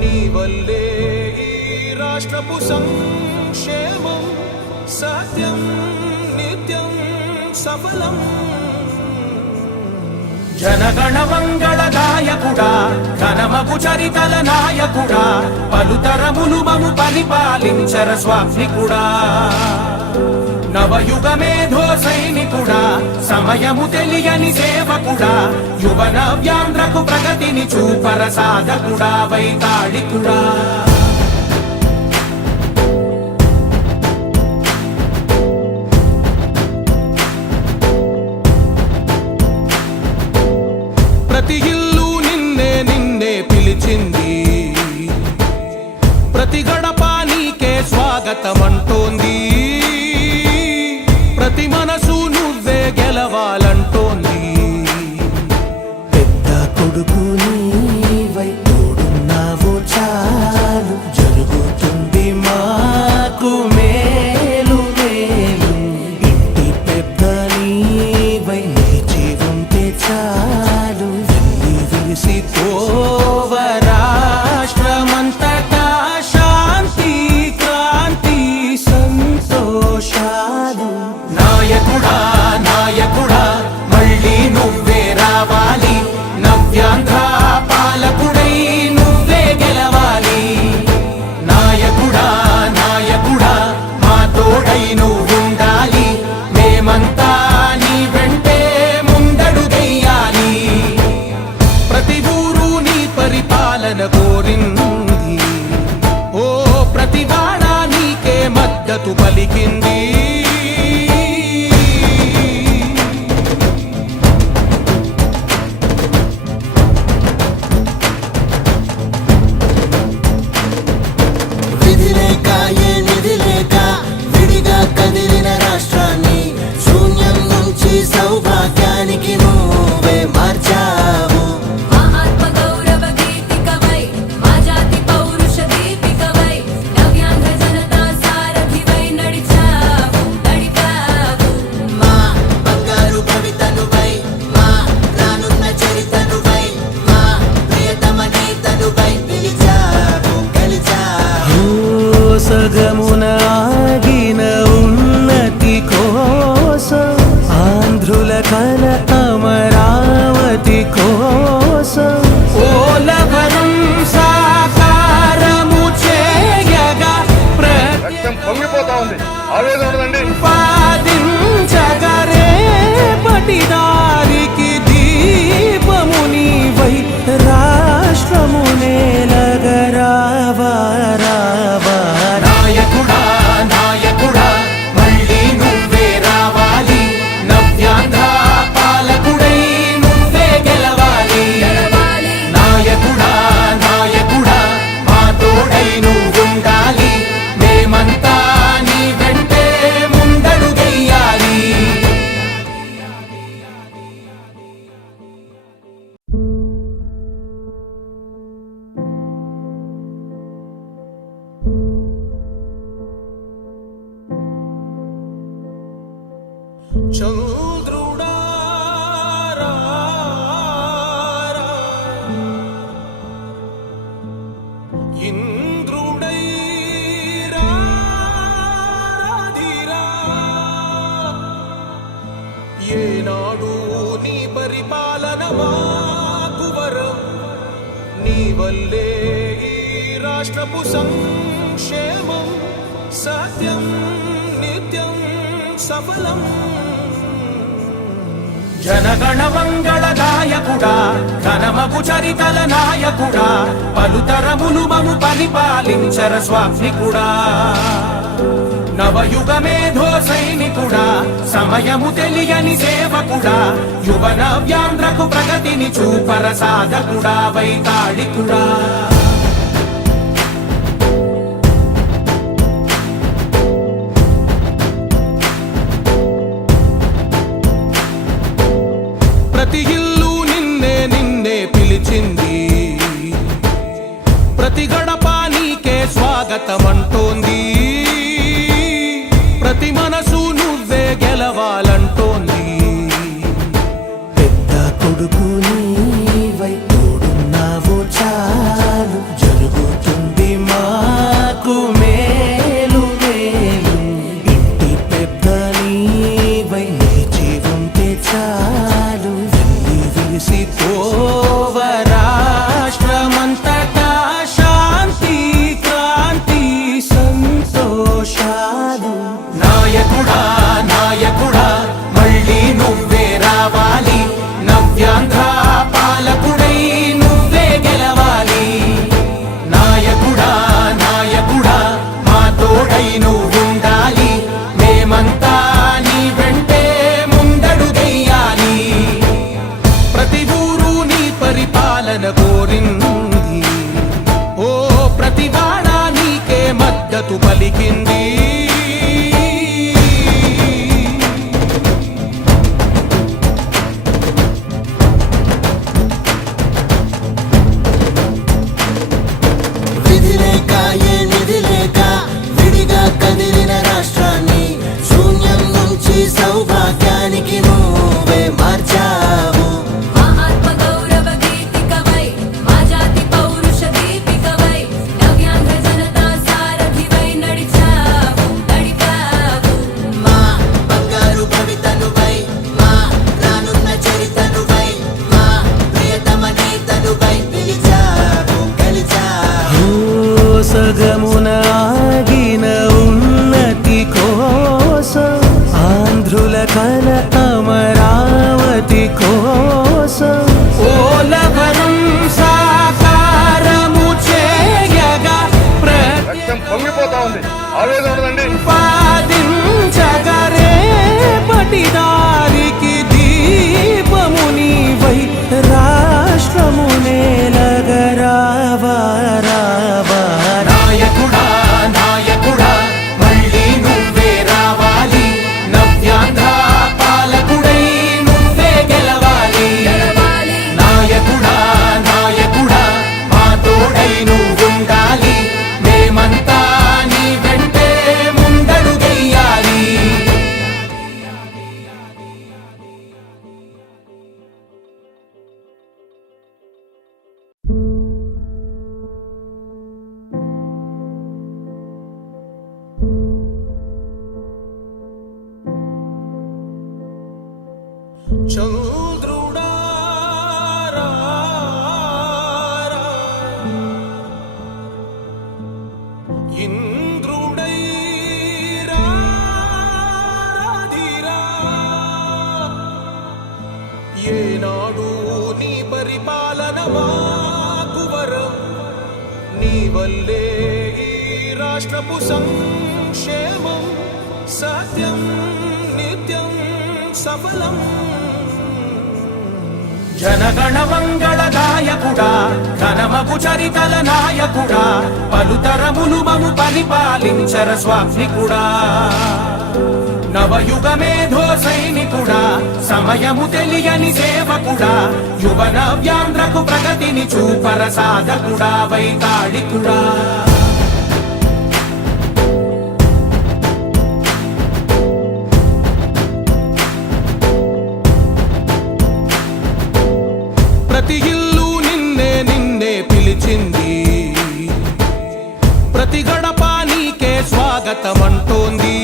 నీ వల్లే ఈ రాష్ట్రపు సంక్షేమం సత్యం నిత్యం సఫలం. జనగణ మంగళ గాయకుడా ఘనమగు చరితల నాయకుడా పలుతరములు మము పరిపాలించర స్వామికుడా. నవయుగ మేధో సైనికుడా సమయము తెలియని సేవకుడా యువన వ్యాంధ్రకు ప్రగతిని చూపర సాధకుడా వైతాళికుడా. ప్రతి ఇల్లు నిన్నే నిన్నే పిలిచింది, ప్రతి గడప నీకే స్వాగతమంటోంది, ప్రతి మనసు నువ్వే గెలవాలంటోంది. పెద్ద కొడుకు నీవై తోడున్నావు చాలు జరుగుతుంది మాకు మేలు మేలు. ఇంటి పెద్ద నీవై నిలిచి ఉంటే చాలు వెళ్ళి విరిసి పోవ రాష్ట్రమంతటా శాంతి క్రాంతి సంతోషాలు. నాయకుడా నాయకుడా మళ్ళీ నువ్వే రావాలి, నవ్యాంధ్ర పాలకుడై నువ్వే గెలవాలి. నాయకుడా నాయకుడా మా తోడై నువ్వుండాలి, మేమంతా నీ వెంటే ముందడుగెయ్యాలి. ప్రతి ఊరు నీ పరిపాలన కోరింది, ఓ ప్రతి వాడ నీకే మద్దతు పలికింది. సౌభాగ్యానికి నువ్వే మార్చావు. మా ఆత్మ గౌరవ గీతికవై మా జాతి పౌరుష దీపికవై నవ్యాంధ్ర జనతా సారథివై నడిచావు నడిపావు. మా బంగారు భవితనువై మా రానున్న చరితనువై మా ప్రియతమ నేతనువై పిలిచావు గెలిచావు. సగమున ఆగిన ఉన్నతి కోసం ఆంధ్రుల కల అమరావతి కోసం ఓలవరం సాకారము చేయగా పొంగిపోతా ఉంది, ఆవేదన ఉందండి. పాదించగరే పటిదారికి దీపము నీవై రాష్ట్రము నేలగరావా రావా. నాయకుడా నాయకుడా మళ్ళీ నువ్వే రావాలి, నవ్యాంధ్ర పాలకుడై నువ్వే గెలవాలి. నాయకుడా నాయకుడా మా తోడై నువ్వుండాలి, మేమంతా నీ వెంటే ముందడుగెయ్యాలి. చంద్రుడా రా రా, ఇంద్రుడై రాధిరా. ఏనాడు నీ పరిపాలన మాకు వరం, నీ వల్లే ఈ రాష్ట్రపు సంక్షేమం సత్యం నిత్యం సఫలం. జనగణ మంగళ గాయకుడా ఘనమగు చరితల నాయకుడా పలుతరములు మము పరిపాలించర స్వామికుడా. నవయుగ మేధో సైనికుడా సమయము తెలియని సేవకుడా యువన వ్యాంధ్రకు ప్రగతిని చూపర సాధకుడా వైతాళికుడా. ప్రతి ఇల్లు నిన్నే నిన్నే పిలిచింది, ప్రతి గడప నీకే స్వాగతమంటోంది, ప్రతి మనసు నువ్వే గెలవాలంటోంది. కొడుకు నీవై తోడున్నావు చాలు జరుగుతుంది బ్రతుకు మేలు మేలు ఇంటి పెద్ద నీవై నిలిచి ఉంటే చాలు వెళ్ళి విరిసి పోవ రాష్ట్రమంతటా శాంతి క్రాంతి సంతోషాలు నాయకుడా నాయకుడా మళ్ళీ నువ్వే రావాలి నవ్యాంధ్ర పాలకుడై నువ్వే గెలవాలి నాయకుడా నాయకుడా మా తోడై నువ్వుండాలి మేమంతా నీ వెంటే ముందడుగెయ్యాలి ప్రతి ఊరు నీ పరిపాలన కోరింది ఓ ప్రతివాడ నీకే మద్దతు పలికింది విధి లేక ఏ నిధి లేక విడిగా కదిలిన రాష్ట్రాన్ని శూన్యం నుంచి సౌభాగ్యానికి నువ్వే మార్చావు మా ఆత్మ గౌరవ గీతికవై మా జాతి పౌరుష దీపికవై నవ్యాంధ్ర జనతా సారథివై నడిచావు నడిపావు మా బంగారు భవితనువై మా రానున్న చరితనువై మా ప్రియతమ నేతనువై పిలిచావు గెలిచావు సగమున ఆగిన ఉన్నతి కోసం ఆంధ్రుల కల అమరావతి కోసం ఓలవరం సాకారము చేయగా రక్తం పొంగిపోతా ఉంది ఆవేదన ఉండదండి ప్రతిపాదించగరే పటిదారికి దీపము నీవై రాష్ట్రము నేలగరావా రావా నాయకుడా నాయకుడా మళ్ళీ నువ్వే రావాలి నవ్యాంధ్ర పాలకుడై నువ్వే గెలవాలి గెలవాలి నాయకుడా నాయకుడా మా తోడై నువ్వుండాలి మేమంతా నీ వెంటే ముందడుగెయ్యాలి చంద్రుడా రా, రా. ఇంద్రుడై రాధిరా. ఏనాడు నీ పరిపాలన మాకు వరం నీ వల్లే ఈ రాష్ట్రపు సంక్షేమం సత్యం నిత్యం సఫలం జనగణ మంగళ గాయకుడా ఘనమగు చరితల నాయకుడా పలుతరములు మము పరిపాలించర స్వామికుడా నవయుగ మేధో సైనికుడా సమయము తెలియని సేవకుడా యువ నవ్యాంధ్రకు ప్రగతిని చూపర సాధకుడా వైతాళికుడా ప్రతి ఇల్లు నిన్నే నిన్నే పిలిచింది ప్రతి గడప నీకే స్వాగతం అంటోంది